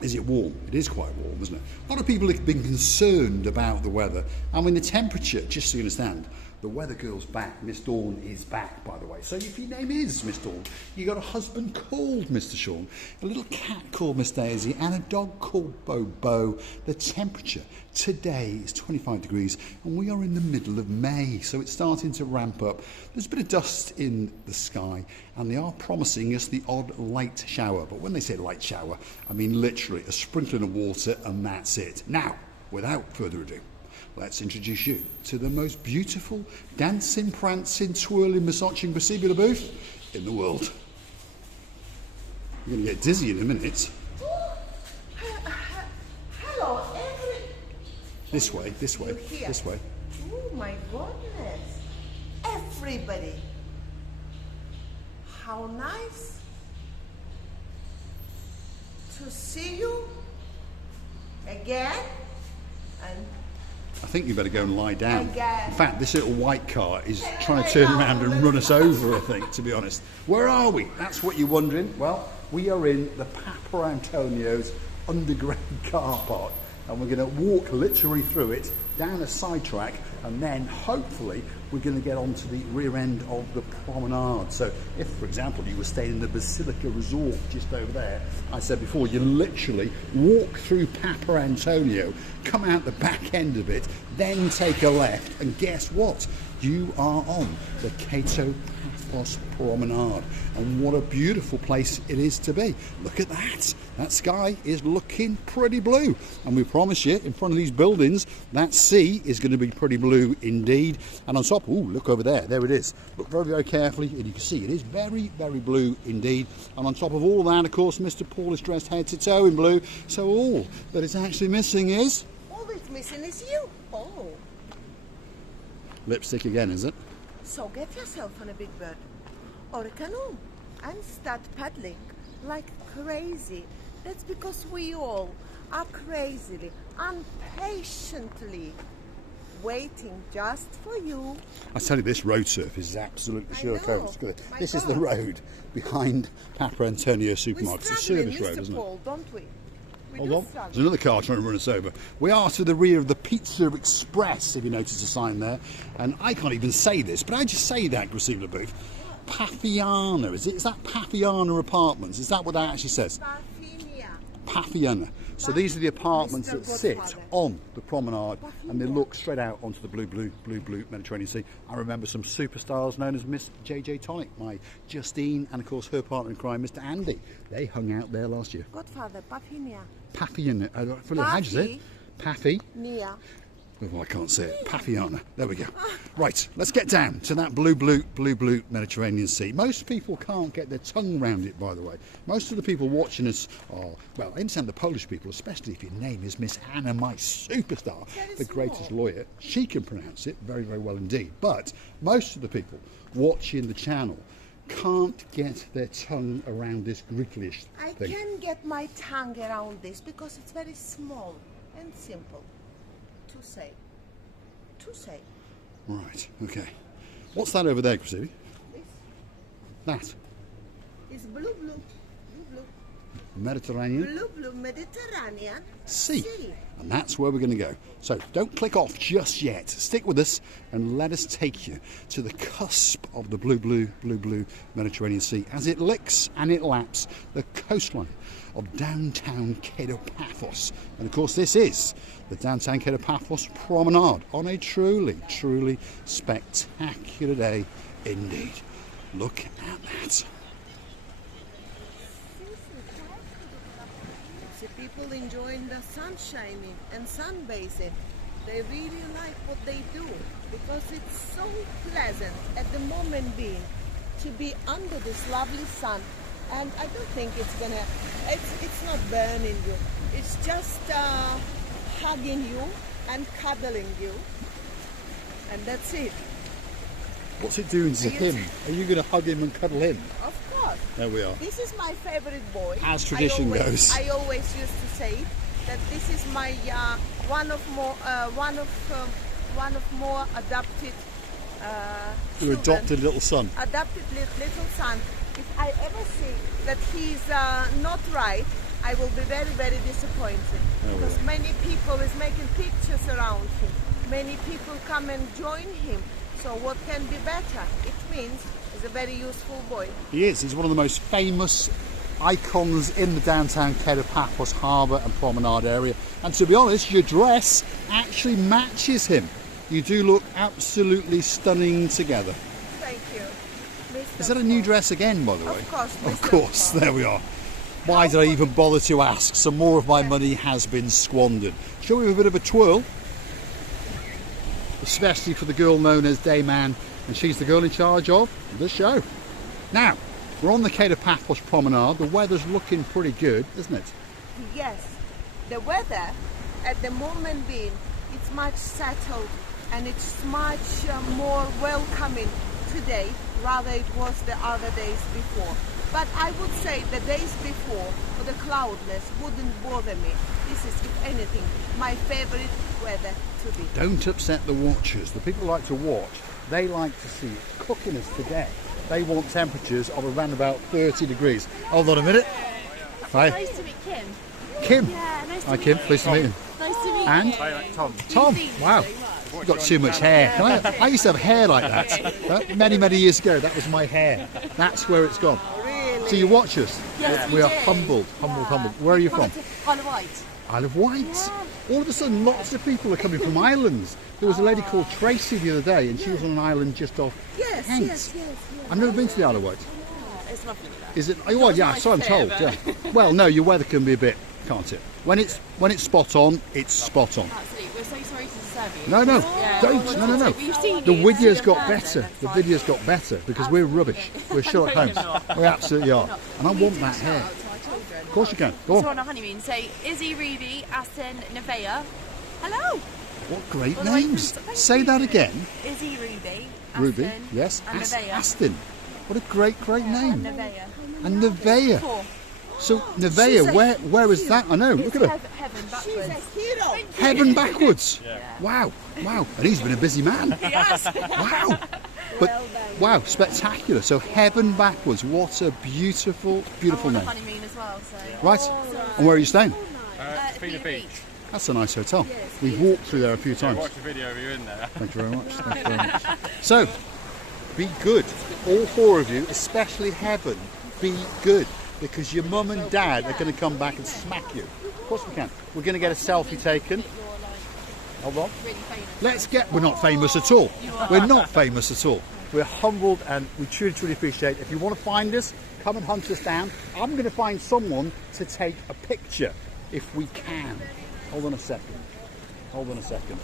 Is it warm? It is quite warm, isn't it? A lot of people have been concerned about the weather. I mean, the temperature, just so you understand, the weather girl's back. Miss Dawn is back, by the way. So if your name is Miss Dawn, you got a husband called Mr. Sean, a little cat called Miss Daisy, and a dog called Bobo. The temperature today is 25 degrees, and we are in the middle of May, so it's starting to ramp up. There's a bit of dust in the sky, and they are promising us the odd light shower. But when they say light shower, I mean literally a sprinkling of water, and that's it. Now, without further ado, let's introduce you to the most beautiful dancing, prancing, twirling, massaging vestibular booth in the world. You're going to get dizzy in a minute. Hello, This way, this way, this way. Oh my goodness. Everybody. How nice to see you again. And I think you better go and lie down. Again. In fact, this little white car is trying to turn around and run us over, I think, to be honest. Where are we? That's what you're wondering. Well, we are in the Papa Antonio's underground car park, and we're going to walk literally through it, down a side track, and then hopefully we're going to get onto the rear end of the promenade. So if, for example, you were staying in the Basilica Resort just over there, I said before, you literally walk through Papa Antonio, come out the back end of it, then take a left, and guess what? You are on the Kato Paphos Promenade, and what a beautiful place it is to be. Look at that. That sky is looking pretty blue, and we promise you, in front of these buildings, that sea is going to be pretty blue indeed. And on top, ooh, look over there, there it is. Look very, very carefully, and you can see it is very, very blue indeed. And on top of all that, of course, Mr. Paul is dressed head to toe in blue, so all that is actually missing is... all that's missing is you. Oh. Lipstick again, is it? So get yourself on a big bird or a canoe and start paddling like crazy. That's because we all are crazily, impatiently waiting just for you. I tell you, this road surface is absolutely Sherlock Holmes. This is the God. road behind Papa Antonio Supermarket. It's a service Mr. road, isn't Paul, it? don't we? We Hold do on. struggle. There's another car trying to run us over. We are to the rear of the Pizza Express, if you notice a sign there. And I can't even say this, but I just say that, Gracila Booth. Pafiana, is it? Is that Pafiana Apartments? Is that what that actually says? Parfinia. Pafiana. So these are the apartments Mr. that sit Godfather. on the promenade, and they look straight out onto the blue Mediterranean Sea. I remember some superstars known as Miss JJ Tonic, my Justine, and of course her partner in crime, Mr. Andy. They hung out there last year. Godfather, Parfinia. Pafiana. How do you say it? Pafi. Nia. Oh, I can't say it. Pafiana. There we go. Right, let's get down to that blue Mediterranean Sea. Most people can't get their tongue round it, by the way. Most of the people watching us are, well, I understand the Polish people, especially if your name is Miss Anna, my superstar, the greatest lawyer. She can pronounce it very, very well indeed. But most of the people watching the channel can't get their tongue around this Greeklish I thing. can get my tongue around this because it's very small and simple to say. To say. Right, okay. What's that over there, Chrissy? This That? is blue, Mediterranean Mediterranean Sea. And that's where we're going to go. So don't click off just yet. Stick with us and let us take you to the cusp of the blue Mediterranean Sea as it licks and it laps the coastline of downtown Kato Paphos. And of course this is the downtown Kato Paphos Promenade on a truly spectacular day indeed. Look at that. See people enjoying the sunshine and sunbathing. They really like what they do because it's so pleasant at the moment being to be under this lovely sun. And I don't think it's not burning you. It's just hugging you and cuddling you. And that's it. What's it doing to him? Are you going to hug him and cuddle him? Of course. There we are. This is my favorite boy. As tradition goes. I always used to say that this is my one of more adopted. Your children. adopted little son. Adopted little son. If I ever see that he's not right, I will be very, very disappointed because many people is making pictures around him. Many people come and join him. So what can be better? It means he's a very useful boy. He is. He's one of the most famous icons in the downtown Kato Paphos harbour and promenade area. And to be honest, your dress actually matches him. You do look absolutely stunning together. Thank you. Mr. Is that a new dress again, by the way? Of course. Of Mr. course, there we are. Why did I even bother to ask? Some more of my money has been squandered. Shall we have a bit of a twirl? Especially for the girl known as Dame Anne, and she's the girl in charge of the show. Now, we're on the Kato Paphos Promenade. The weather's looking pretty good, isn't it? Yes. The weather at the moment being, it's much settled and it's much more welcoming today rather it was the other days before. But I would say the days before, for the cloudness wouldn't bother me. This is, if anything, my favorite weather to be. Don't upset the watchers. The people who like to watch, they like to see it cooking us to death. They want temperatures of around about 30 degrees. Hold on a minute. Hi. Nice to meet Kim. Kim. Yeah, nice to Hi meet Kim, you. pleased to meet you. Nice to meet And? you. Tom. Easy. Wow. You've got too much hair. I used to have hair like that. Many, many years ago. That was my hair. That's where it's gone. Really? So you watch us. Yes, we are do. humbled. Where are you from? Isle of Wight. Isle of Wight. All of a sudden, lots of people are coming from islands. There was a lady called Tracy the other day, and she was on an island just off Yes, Kent. yes. I've never been to the Isle of Wight. It's lovely there. Is it? Oh, well, yeah, so I'm told. Yeah. Well, no, your weather can be a bit, can't it? When it's spot on, it's spot on. Absolutely. We're so sorry to disturb you. No, no, Yeah. don't. No. We've seen The you. video's You're got perfect. better. That's The fine. video's got better because we're rubbish. We're Sherlock No, Holmes. you're not. We absolutely are. And I want that hair. Of course you can. Go So we're on. on a honeymoon. So Izzy, Ruby, Aston, Nevaeh. Hello. What great All the way from- names. thank Say you. that again. Izzy, Ruby, Aston, Ruby. Yes. and Nevaeh. Aston. What a great And name. Nevaeh. And Nevaeh. 4. So Nevaeh, where is that? I know. Look at her. Heaven She's backwards. a hero. Heaven backwards. Wow. And he's been a busy man. Yes. Wow. But wow, spectacular. So heaven backwards. What a beautiful, beautiful on a name. honeymoon as well. So. Right. And where are you staying? Athena Beach. That's a nice hotel. We've walked through there a few times. Watch the video of you in there. Thank you very much. Thank you very much. So, be good. All four of you, especially Heaven, be good. Because your mum and dad are going to come back and smack you. Of course we can. We're going to get a selfie taken. Hold on. We're not famous at all. We're not famous at all. We're humbled and we truly, truly appreciate it. If you want to find us, come and hunt us down. I'm going to find someone to take a picture if we can. Hold on a second.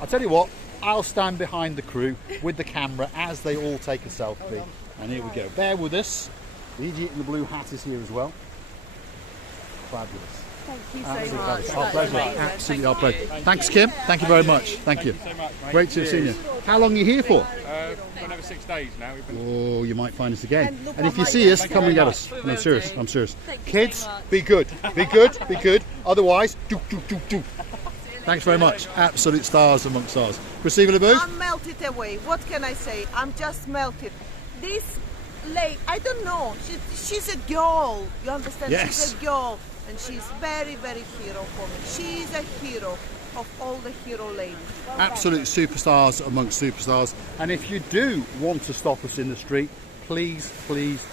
I'll tell you what, I'll stand behind the crew with the camera as they all take a selfie. And here we go. Bear with us. The idiot in the blue hat is here as well. Fabulous. Thank you Absolutely so much. fabulous. Our pleasure. Amazing. Absolutely our Thank pleasure. you. Thanks, Kim. Thank you very much. Thank you. so much, mate. Great to have seen you. How long are you here for? Gone over 6 days now. We've been Oh, you might find us again. And look And if what you my see us, dad come and get us. We I'm will serious. do. I'm serious. Thank you Kids, so much. be good. Be good. Be good. Otherwise, do. Thanks very much. Absolute stars amongst stars. Receiving a booth? I'm melted away. What can I say? I'm just melted. This lady, I don't know. She's a girl. You understand? Yes. She's a girl. And she's very, very hero for me. She's a hero of all the hero ladies. Absolute superstars amongst superstars. And if you do want to stop us in the street, please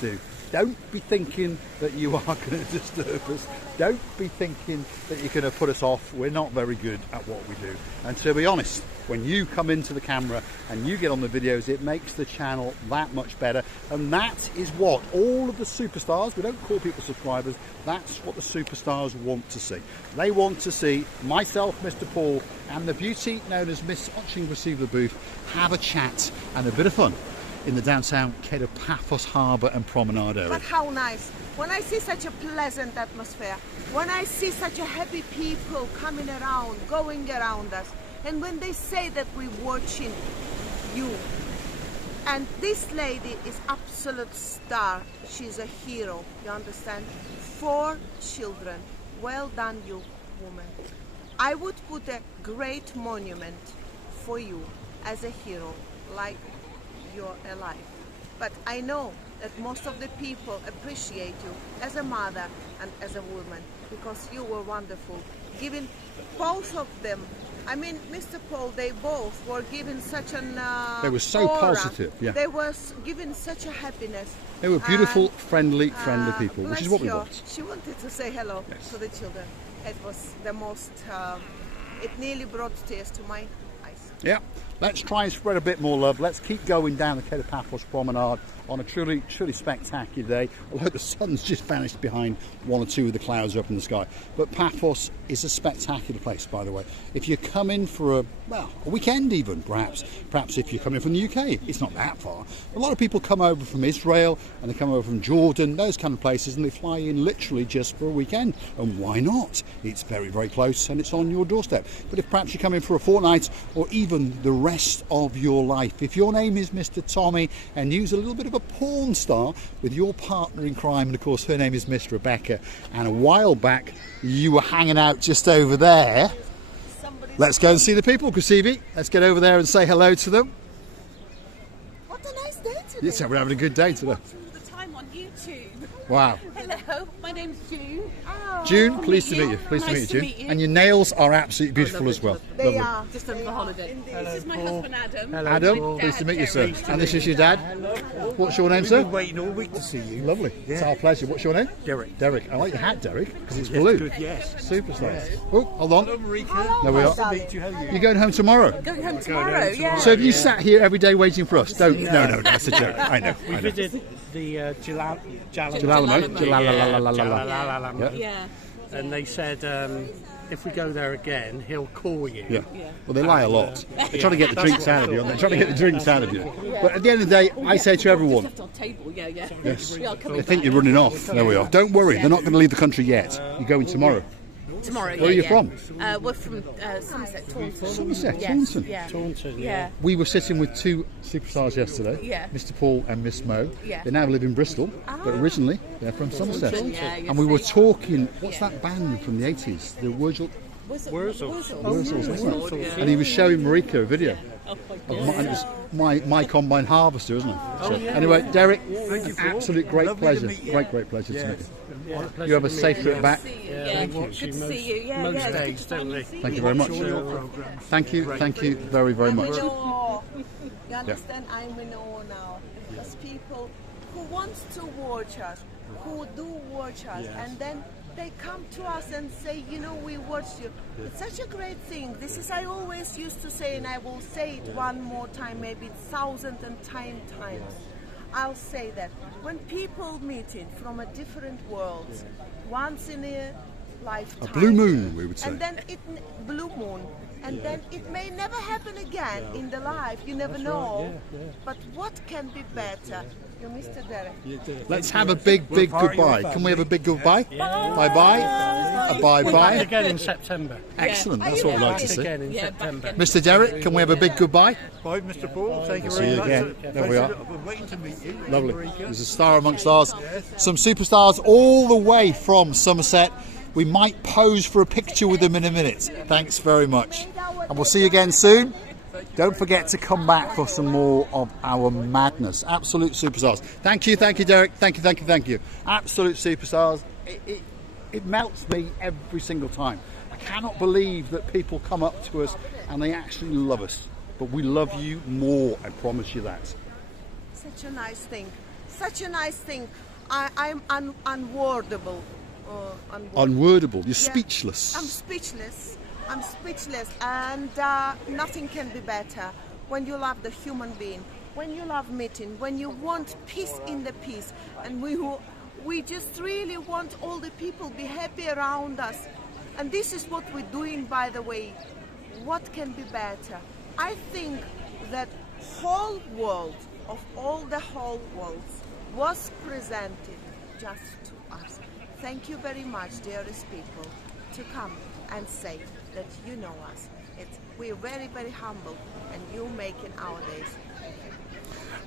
do. Don't be thinking that you are going to disturb us. Don't be thinking that you're going to put us off. We're not very good at what we do. And to be honest, when you come into the camera and you get on the videos, it makes the channel that much better. And that is what all of the superstars, we don't call people subscribers, that's what the superstars want to see. They want to see myself, Mr. Paul, and the beauty known as Miss Watching Receive the Booth have a chat and a bit of fun in the downtown Kato Paphos Harbour and Promenade area. But how nice. When I see such a pleasant atmosphere, when I see such a happy people coming around, going around us, and when they say that we're watching you, and this lady is absolute star, she's a hero, you understand? 4 children, well done you, woman. I would put a great monument for you as a hero, like you're alive. But I know that most of the people appreciate you as a mother and as a woman, because you were wonderful. Giving both of them, I mean, Mr. Paul, they both were given such an They were so aura. positive, yeah. They were given such a happiness. They were beautiful, And, friendly people, which is what we bless you. want. She wanted to say hello Yes. to the children. It was the most, it nearly brought tears to my eyes. Yeah, let's try and spread a bit more love. Let's keep going down the Kato Paphos Promenade on a truly spectacular day, although the sun's just vanished behind one or two of the clouds up in the sky. But Paphos is a spectacular place, by the way. If you're coming for a weekend even, perhaps if you're coming from the UK, it's not that far. A lot of people come over from Israel and they come over from Jordan, those kind of places, and they fly in literally just for a weekend. And why not? It's very, very close and it's on your doorstep. But if perhaps you're coming for a fortnight or even the rest of your life, if your name is Mr. Tommy and you's a little bit of a porn star with your partner in crime, and of course her name is Miss Rebecca, and a while back you were hanging out just over there, let's go and see the people, Kusivi. Let's get over there and say hello to them. What a nice day today. Yes, we're having a good day today. Watching all the time on YouTube. Wow. Hello, my name's June. June, pleased to meet you. Pleased Nice to meet you, June. And your nails are absolutely beautiful as well. They Lovely. are. Just over the holiday. This is my husband Adam. Adam, My pleased to dad, meet you, sir. Derek. And this is your dad. What's your name, sir? We've been waiting all week to see you. Lovely. It's our pleasure. What's your name? Derek. Derek. I like your hat, Derek, because it's blue. Good, yes. Superstar. Oh, hold on. Hello, Marika. There we are. Nice to meet you. How are you? You're going home tomorrow. Going home tomorrow, yeah. So have you sat here every day waiting for us? Don't. No, that's a joke. I know. We visited the Jalalamo. Yeah. Yeah. and they said if we go there again, he'll call you. Yeah. Well, they lie a lot. They're trying to get the drinks out of you. They're trying to get the drinks out of you. But at the end of the day, I say to everyone, Left our table, yeah. yes, We are coming they think back. you're running off. There we are. Don't worry. They're not going to leave the country yet. You're going tomorrow. Tomorrow, Where are you from? We're from Somerset, Taunton. Somerset, Yes, Taunton. Yeah. Taunton, Yeah. We were sitting with two superstars yesterday, Yeah. Mr. Paul and Miss Mo. Yeah. They now live in Bristol, but originally they're from Somerset. Yeah, And we were talking, what's that band from the 80s? The Wurzel? Wurzels, Wurzels, yeah. And he was showing Marika a video. And it was my combine harvester, isn't it? So, anyway, Derek, absolute great Lovely to pleasure. meet you. Great pleasure to meet you. Yeah. You have a safe trip back. Yeah, good to see you. Yeah, most yeah, it's good days, to don't finally we? see Thank you you. very much. So, Thank you very, very much. You understand? I'm in awe now. Because people who want to watch us, who do watch us, and then they come to us and say, you know, we watched you. It's such a great thing. This is, I always used to say, and I will say it one more time, maybe 1,000 times. I'll say that when people meeting from a different worlds, once in a lifetime, A blue moon, we would say. and then blue moon, and then it may never happen again in the life. You never know. But what can be better? You, Mr. Derek. Let's have a big goodbye. Can we have a big goodbye? Bye-bye. A bye-bye. again in September. Excellent. That's what I'd like to see. Again in September. Mr. Derek, can we have a big goodbye? Bye, Mr. Paul. Thank you See very you much. again. There we are. We're waiting to meet you. Lovely. There's a star amongst stars. Some superstars all the way from Somerset. We might pose for a picture with them in a minute. Thanks very much. And we'll see you again soon. Don't forget to come back for some more of our madness. Absolute superstars. Thank you, Derek. Thank you. Absolute superstars. It melts me every single time. I cannot believe that people come up to us and they actually love us. But we love you more, I promise you that. Such a nice thing. Such a nice thing. I'm unwordable. Unwordable. You're Yeah. speechless. I'm speechless, and nothing can be better when you love the human being, when you love meeting, when you want peace in the peace, and we just really want all the people be happy around us, and this is what we're doing, by the way. What can be better? I think that whole world of all the whole worlds was presented just to us. Thank you very much, dearest people, to come and say that you know us. We're very, very humble, and you making our days.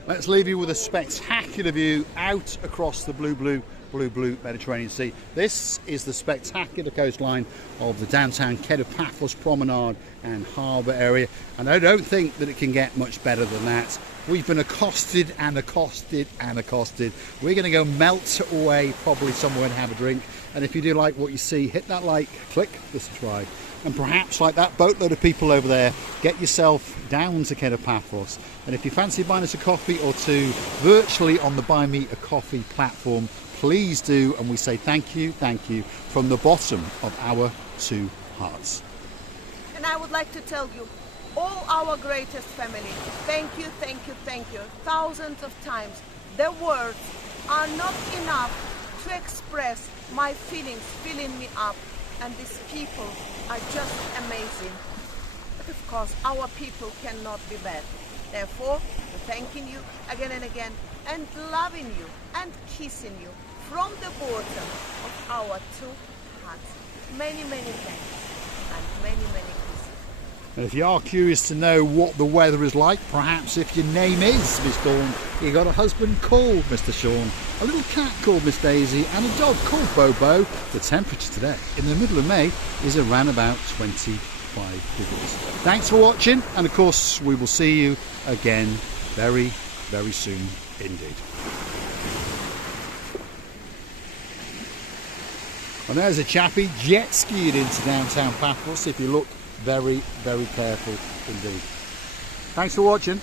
Let's leave you with a spectacular view out across the blue Mediterranean Sea. This is the spectacular coastline of the downtown Kato Paphos Promenade and harbour area, and I don't think that it can get much better than that. We've been accosted and accosted and accosted. We're going to go melt away probably somewhere and have a drink. And if you do like what you see, hit that like, click the subscribe. And perhaps, like that boatload of people over there, get yourself down to Kato Paphos. And if you fancy buying us a coffee or two virtually on the Buy Me a Coffee platform, please do. And we say thank you from the bottom of our two hearts. And I would like to tell you, all our greatest family, thank you, thousands of times. The words are not enough to express my feelings filling me up. And these people are just amazing. But of course, our people cannot be bad. Therefore, we're thanking you again and again, and loving you and kissing you from the bottom of our two hearts. Many thanks and many kisses. And if you are curious to know what the weather is like, perhaps if your name is Miss Dawn, you got a husband called Mr. Sean, a little cat called Miss Daisy, and a dog called Bobo, the temperature today in the middle of May is around about 25 degrees. Thanks for watching, and of course we will see you again very soon indeed. And there's a chappie jet skied into downtown Paphos if you look very careful indeed. Thanks for watching.